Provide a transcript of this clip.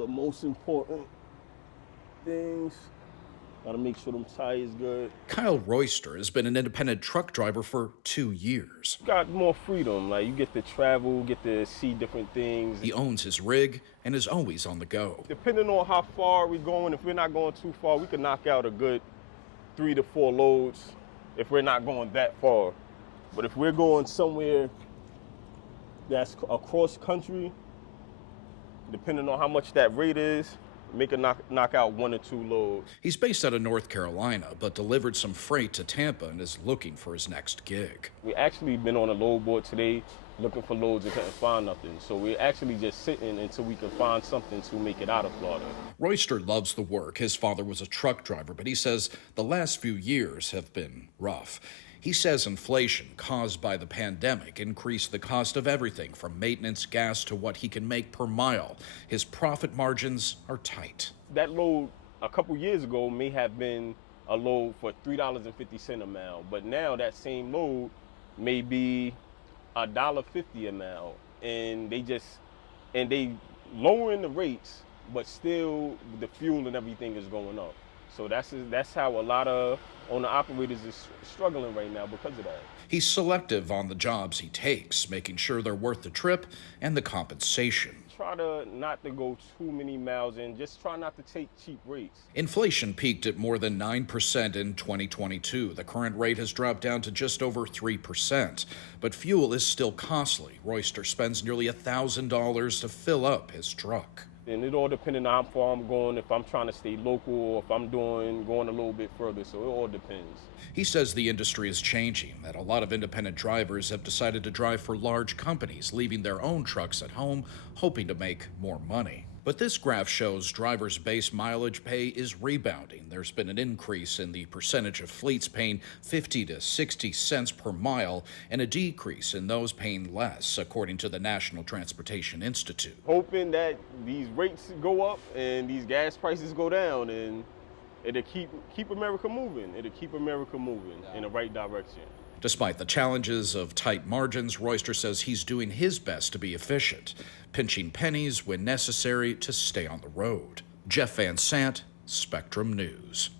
of the most important things. Gotta make sure them tires good. Kyle Royster has been an independent truck driver for 2 years. Got more freedom. Like, you get to travel, get to see different things. He owns his rig and is always on the go. Depending on how far we're going, if we're not going too far, we can knock out a good 3 to 4 loads if we're not going that far. But if we're going somewhere that's across country, depending on how much that rate is, make a knock out 1 or 2 loads. He's based out of North Carolina, but delivered some freight to Tampa and is looking for his next gig. We actually been on a load board today looking for loads and couldn't find nothing. So we're actually just sitting until we can find something to make it out of Florida. Royster loves the work. His father was a truck driver, but he says the last few years have been rough. He says inflation caused by the pandemic increased the cost of everything from maintenance, gas, to what he can make per mile. His profit margins are tight. That load a couple years ago may have been a load for $3.50 a mile, but now that same load may be $1.50 a mile, and they lowering the rates, but still the fuel and everything is going up. So that's how a lot of owner-operators is struggling right now because of that. He's selective on the jobs he takes, making sure they're worth the trip and the compensation. Try not to go too many miles and just try not to take cheap rates. Inflation peaked at more than 9% in 2022. The current rate has dropped down to just over 3%. But fuel is still costly. Royster spends nearly $1,000 to fill up his truck. And it all depends on how far I'm going, if I'm trying to stay local or if I'm going a little bit further. So it all depends. He says the industry is changing, that a lot of independent drivers have decided to drive for large companies, leaving their own trucks at home, hoping to make more money. But this graph shows drivers' base mileage pay is rebounding. There's been an increase in the percentage of fleets paying 50 to 60 cents per mile and a decrease in those paying less, according to the National Transportation Institute. Hoping that these rates go up and these gas prices go down, and it'll keep America moving. It'll keep America moving in the right direction. Despite the challenges of tight margins, Royster says he's doing his best to be efficient, pinching pennies when necessary to stay on the road. Jeff Van Sant, Spectrum News.